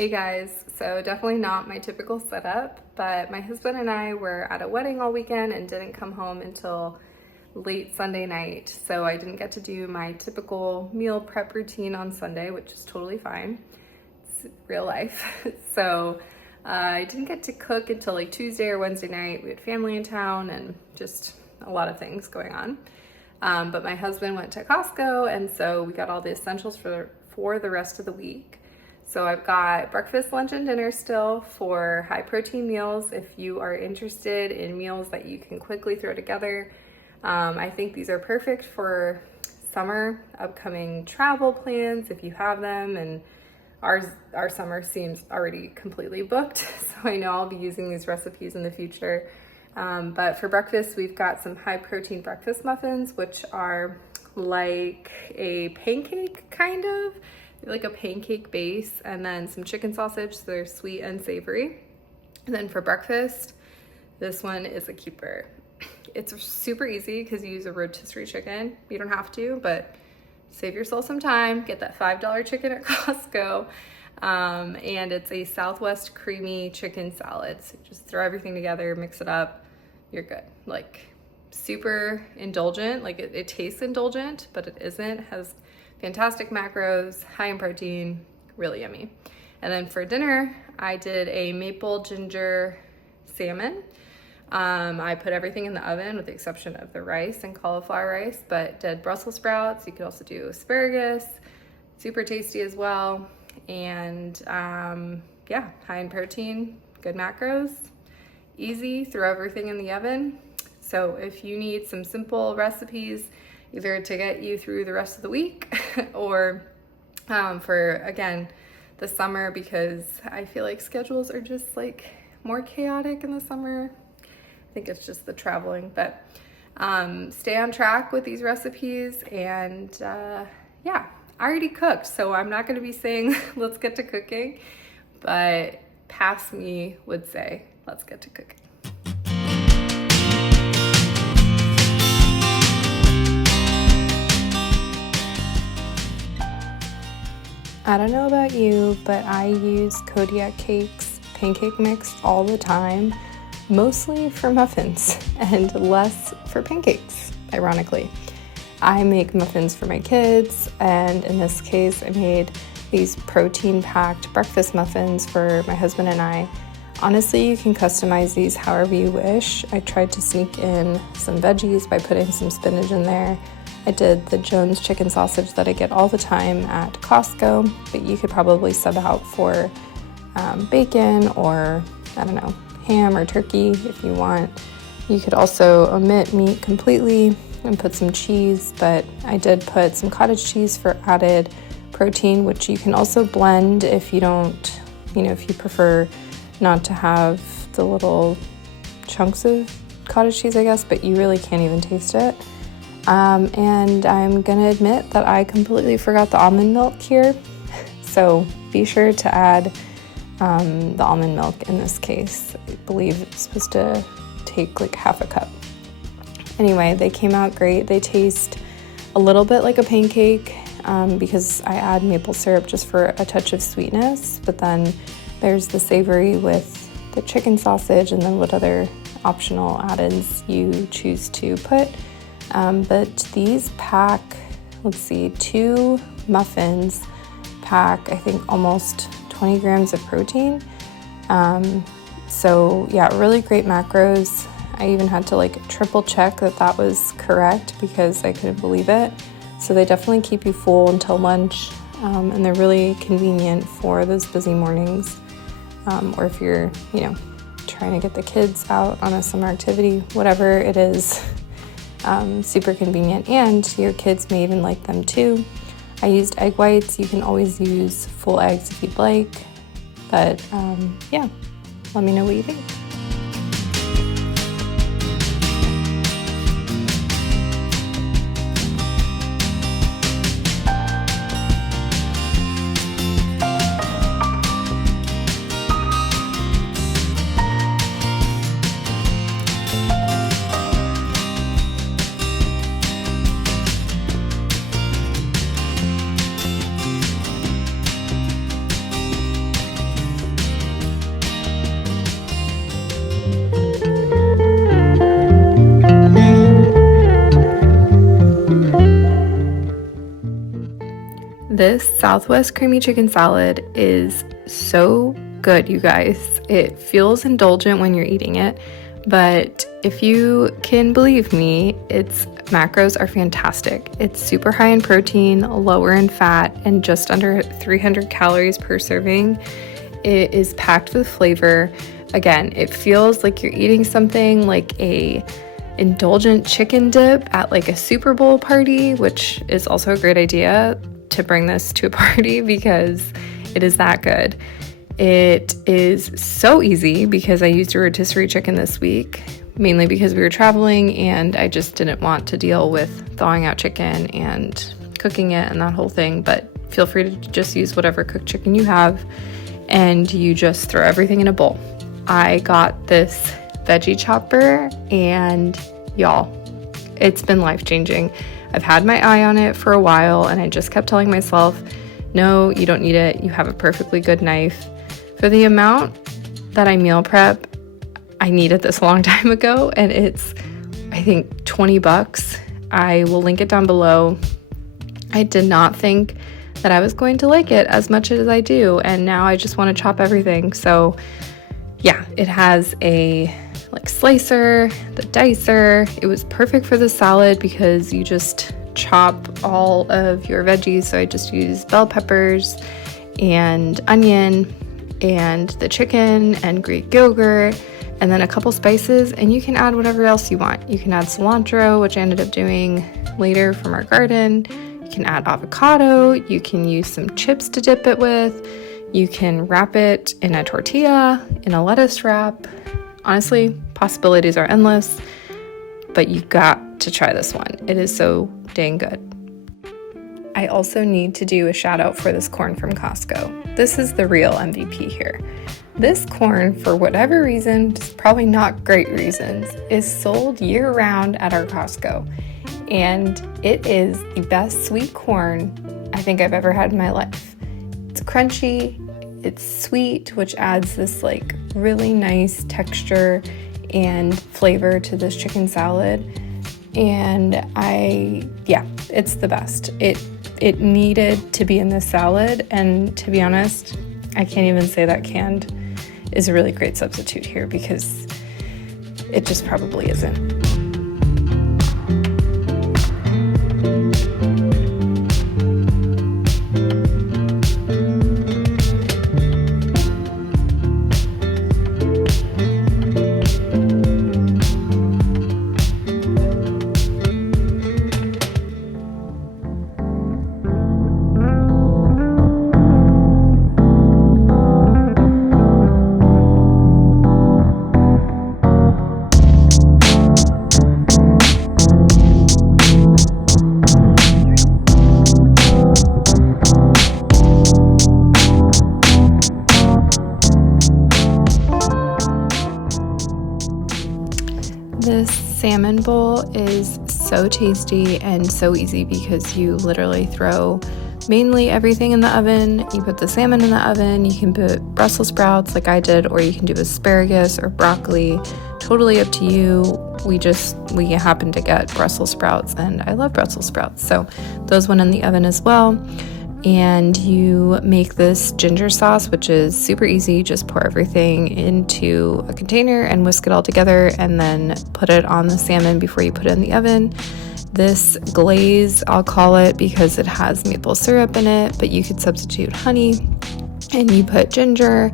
Hey guys, so definitely not my typical setup, but my husband and I were at a wedding all weekend and didn't come home until late Sunday night. So I didn't get to do my typical meal prep routine on Sunday, which is totally fine. It's real life. So I didn't get to cook until like Tuesday or Wednesday night. We had family in town and just a lot of things going on. But my husband went to Costco, and so we got all the essentials for the rest of the week. So I've got breakfast, lunch, and dinner still for high protein meals. If you are interested in meals that you can quickly throw together, I think these are perfect for summer upcoming travel plans if you have them. And our summer seems already completely booked, so I know I'll be using these recipes in the future. But for breakfast, we've got some high protein breakfast muffins, which are like a pancake kind of. Like a pancake base, and then some chicken sausage, so they're sweet and savory. And then for breakfast, this one is a keeper. It's super easy because you use a rotisserie chicken. You don't have to, but save yourself some time. Get that $5 chicken at Costco. And it's a Southwest creamy chicken salad. So just throw everything together, mix it up, you're good. Like super indulgent, like it tastes indulgent, but it isn't. It has fantastic macros, high in protein, really yummy. And then for dinner, I did a maple ginger salmon. I put everything in the oven with the exception of the rice and cauliflower rice, but did Brussels sprouts. You could also do asparagus, super tasty as well. And yeah, high in protein, good macros, easy, throw everything in the oven. So if you need some simple recipes, either to get you through the rest of the week or for, again, the summer, because I feel like schedules are just like more chaotic in the summer. I think it's just the traveling, but stay on track with these recipes. And yeah, I already cooked, so I'm not gonna be saying let's get to cooking, but past me would say let's get to cooking. I don't know about you, but I use Kodiak Cake's pancake mix all the time, mostly for muffins and less for pancakes, ironically. I make muffins for my kids, and in this case, I made these protein-packed breakfast muffins for my husband and I. Honestly, you can customize these however you wish. I tried to sneak in some veggies by putting some spinach in there. I did the Jones chicken sausage that I get all the time at Costco, but you could probably sub out for bacon or, I don't know, ham or turkey if you want. You could also omit meat completely and put some cheese, but I did put some cottage cheese for added protein, which you can also blend if you don't, if you prefer not to have the little chunks of cottage cheese, I guess, but you really can't even taste it. And I'm gonna admit that I completely forgot the almond milk here, so be sure to add the almond milk in this case. I believe it's supposed to take like half a cup. Anyway, they came out great. They taste a little bit like a pancake because I add maple syrup just for a touch of sweetness, but then there's the savory with the chicken sausage and then what other optional add-ins you choose to put. But these pack, 2 muffins pack, I think, almost 20 grams of protein. So yeah, really great macros. I even had to triple check that was correct because I couldn't believe it. So they definitely keep you full until lunch, and they're really convenient for those busy mornings. Or if you're, trying to get the kids out on a summer activity, whatever it is. Super convenient, and your kids may even like them too. I used egg whites. You can always use full eggs if you'd like, but yeah, let me know what you think. This Southwest creamy chicken salad is so good, you guys. It feels indulgent when you're eating it, but if you can believe me, its macros are fantastic. It's super high in protein, lower in fat, and just under 300 calories per serving. It is packed with flavor. Again, it feels like you're eating something like a indulgent chicken dip at like a Super Bowl party, which is also a great idea to bring this to a party because it is that good. It is so easy because I used a rotisserie chicken this week, mainly because we were traveling and I just didn't want to deal with thawing out chicken and cooking it and that whole thing. But feel free to just use whatever cooked chicken you have and you just throw everything in a bowl. I got this veggie chopper and y'all, it's been life-changing. I've had my eye on it for a while and I just kept telling myself, no, you don't need it. You have a perfectly good knife. For the amount that I meal prep, I needed this a long time ago and it's, I think, $20. I will link it down below. I did not think that I was going to like it as much as I do, and now I just want to chop everything. So yeah, it has a like slicer, the dicer. It was perfect for the salad because you just chop all of your veggies. So I just used bell peppers and onion and the chicken and Greek yogurt and then a couple spices, and you can add whatever else you want. You can add cilantro, which I ended up doing later from our garden. You can add avocado. You can use some chips to dip it with. You can wrap it in a tortilla, in a lettuce wrap. Honestly, possibilities are endless, but you got to try this one. It is so dang good. I also need to do a shout out for this corn from Costco. This is the real MVP here. This corn, for whatever reason, probably not great reasons, is sold year round at our Costco. And it is the best sweet corn I think I've ever had in my life. It's crunchy, it's sweet, which adds this like really nice texture and flavor to this chicken salad. And it's the best. It needed to be in this salad, and to be honest, I can't even say that canned is a really great substitute here because it just probably isn't. This salmon bowl is so tasty and so easy because you literally throw mainly everything in the oven. You put the salmon in the oven, you can put Brussels sprouts like I did, or you can do asparagus or broccoli, totally up to you. We happened to get Brussels sprouts and I love Brussels sprouts, so those went in the oven as well. And you make this ginger sauce, which is super easy. Just pour everything into a container and whisk it all together and then put it on the salmon before you put it in the oven. This glaze, I'll call it, because it has maple syrup in it, but you could substitute honey. And you put ginger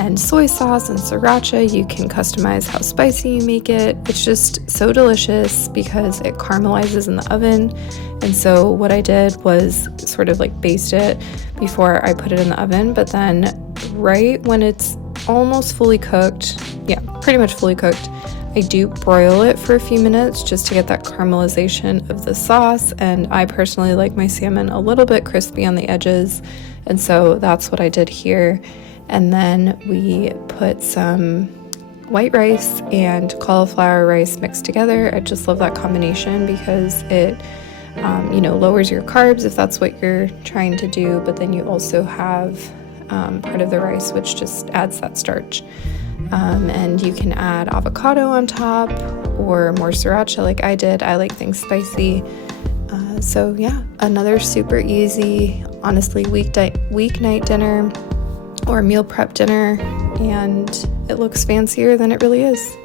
and soy sauce and sriracha. You can customize how spicy you make it. It's just so delicious because it caramelizes in the oven. And so what I did was sort of like baste it before I put it in the oven, but then right when it's almost fully cooked, pretty much fully cooked, I do broil it for a few minutes just to get that caramelization of the sauce. And I personally like my salmon a little bit crispy on the edges. And so that's what I did here. And then we put some white rice and cauliflower rice mixed together. I just love that combination because it, lowers your carbs if that's what you're trying to do. But then you also have part of the rice, which just adds that starch. And you can add avocado on top or more sriracha like I did. I like things spicy. So yeah, another super easy, honestly, weeknight dinner or meal prep dinner, and it looks fancier than it really is.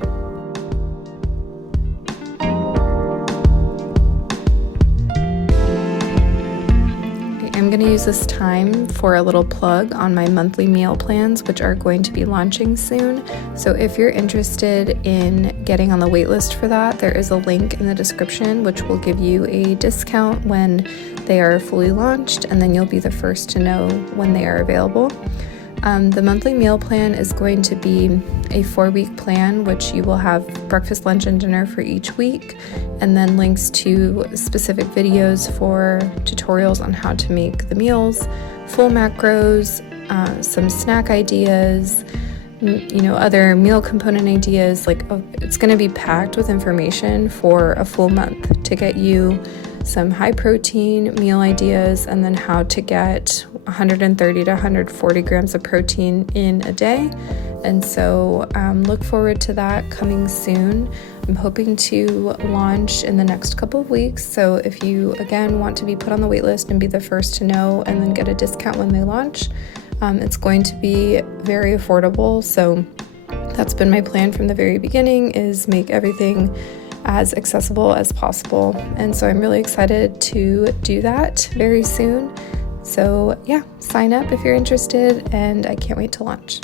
I'm going to use this time for a little plug on my monthly meal plans, which are going to be launching soon. So if you're interested in getting on the wait list for that, there is a link in the description which will give you a discount when they are fully launched, and then you'll be the first to know when they are available. The monthly meal plan is going to be a 4-week plan, which you will have breakfast, lunch, and dinner for each week, and then links to specific videos for tutorials on how to make the meals, full macros, some snack ideas, other meal component ideas. It's going to be packed with information for a full month to get you some high protein meal ideas, and then how to get 130 to 140 grams of protein in a day. And so look forward to that coming soon. I'm hoping to launch in the next couple of weeks. So if you, again, want to be put on the wait list and be the first to know and then get a discount when they launch, it's going to be very affordable. So that's been my plan from the very beginning, is make everything as accessible as possible. And so I'm really excited to do that very soon. So yeah, sign up if you're interested, and I can't wait to launch.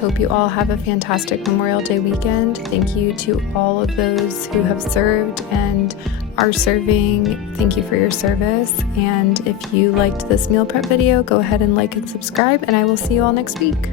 Hope you all have a fantastic Memorial Day weekend. Thank you to all of those who have served and are serving. Thank you for your service. And if you liked this meal prep video, go ahead and like and subscribe, and I will see you all next week.